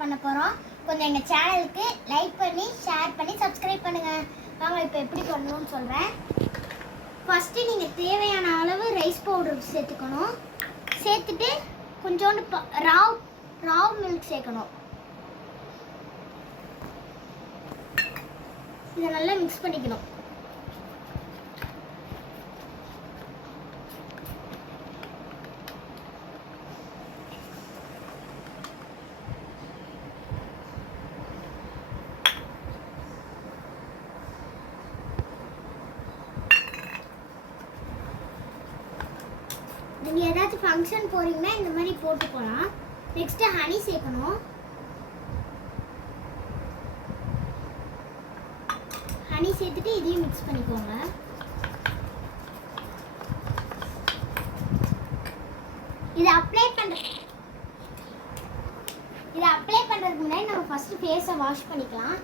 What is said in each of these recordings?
பண்ண போகிறோம். கொஞ்சம் எங்கள் சேனலுக்கு லைக் பண்ணி ஷேர் பண்ணி சப்ஸ்கிரைப் பண்ணுங்கள். வாங்க இப்போ எப்படி பண்ணணும்னு சொல்கிறேன். ஃபஸ்ட்டு நீங்கள் தேவையான அளவு ரைஸ் பவுடர் சேர்த்துக்கணும். சேர்த்துட்டு கொஞ்சோண்டு ராவ் மில்க் சேர்க்கணும். இதை நல்லா மிக்ஸ் பண்ணிக்கணும். நீங்கள் ஏதாச்சும் ஃபங்க்ஷன் போகிறீங்கன்னா இந்த மாதிரி போட்டு போகலாம். நெக்ஸ்ட்டு ஹனி சேர்க்கணும். ஹனி சேர்த்துட்டு இதையும் மிக்ஸ் பண்ணிக்கோங்க. இதை அப்ளை பண்ணுறதுக்கு முன்னாடி நம்ம ஃபஸ்ட்டு ஃபேஸை வாஷ் பண்ணிக்கலாம்.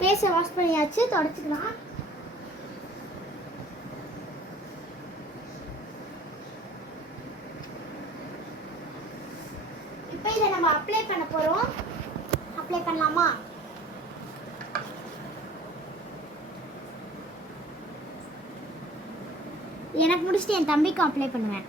ஃபேஸை வாஷ் பண்ணியாச்சு, தொடச்சிக்கலாம். இப்போ இதை நம்ம அப்ளை பண்ண போகிறோம். அப்ளை பண்ணலாமா? எனக்கு முடிச்சுட்டு என் தம்பிக்கும் அப்ளை பண்ணுவேன்.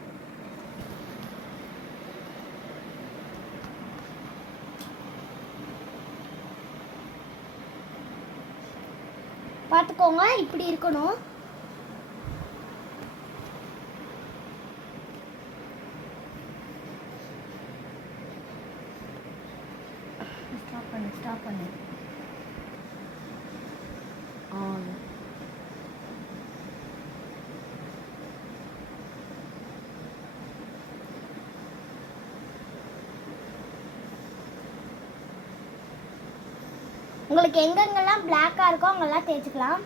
பார்த்துக்கோங்க, இப்படி இருக்கணும். ஸ்டாப் பண்ணு. உங்களுக்கு எங்கெங்கெல்லாம் பிளாக்காக இருக்கோ அங்கெல்லாம் தேய்ச்சிக்கலாம்.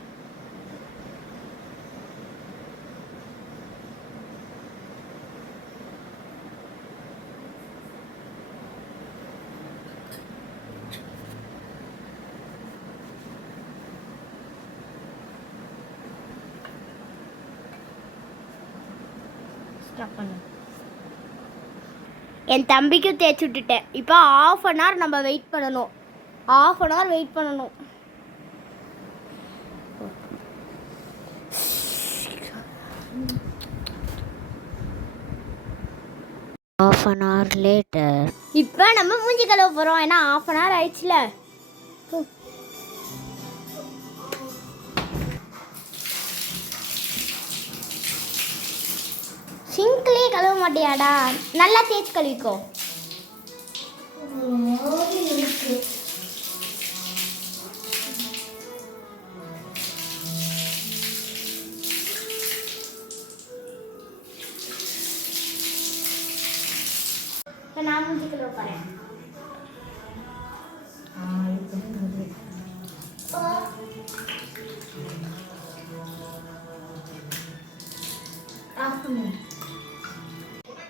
என் தம்பிக்கும் தேய்ச்சி விட்டுட்டேன். இப்போ ½ அன் ஹவர் நம்ம வெயிட் பண்ணணும். ½ அன் ஹவர் வெயிட் பண்ணணும். ½ அன் ஹவர் லேட்டர். இப்போ நம்ம மூஞ்சி கழுவ போகிறோம். ஏன்னா ½ அன் ஹவர் ஆயிடுச்சுல. சிங்க்லேயே கழுவ மாட்டியாடா? நல்லா தேய்ச்சி கழுவிக்கோ. இப்போ நான் மூஞ்சி கழுவ போகிறேன்.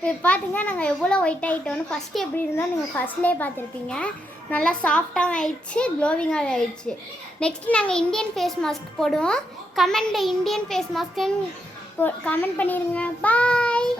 இப்போ பார்த்துங்க நாங்கள் எவ்வளோ ஒயிட் ஆகிட்டோன்னு. ஃபஸ்ட்டு எப்படி இருந்தால் நீங்கள் ஃபஸ்ட்லேயே பார்த்துருப்பீங்க. நல்லா சாஃப்டாகவும் ஆயிடுச்சு, க்ளோவிங்காகவும் ஆயிடுச்சு. நெக்ஸ்ட்டு நாங்கள் இந்தியன் ஃபேஸ் மாஸ்க் போடுவோம். கமெண்டில் இந்தியன் ஃபேஸ் மாஸ்க்குன்னு கமெண்ட் பண்ணிடுங்க. பாய்.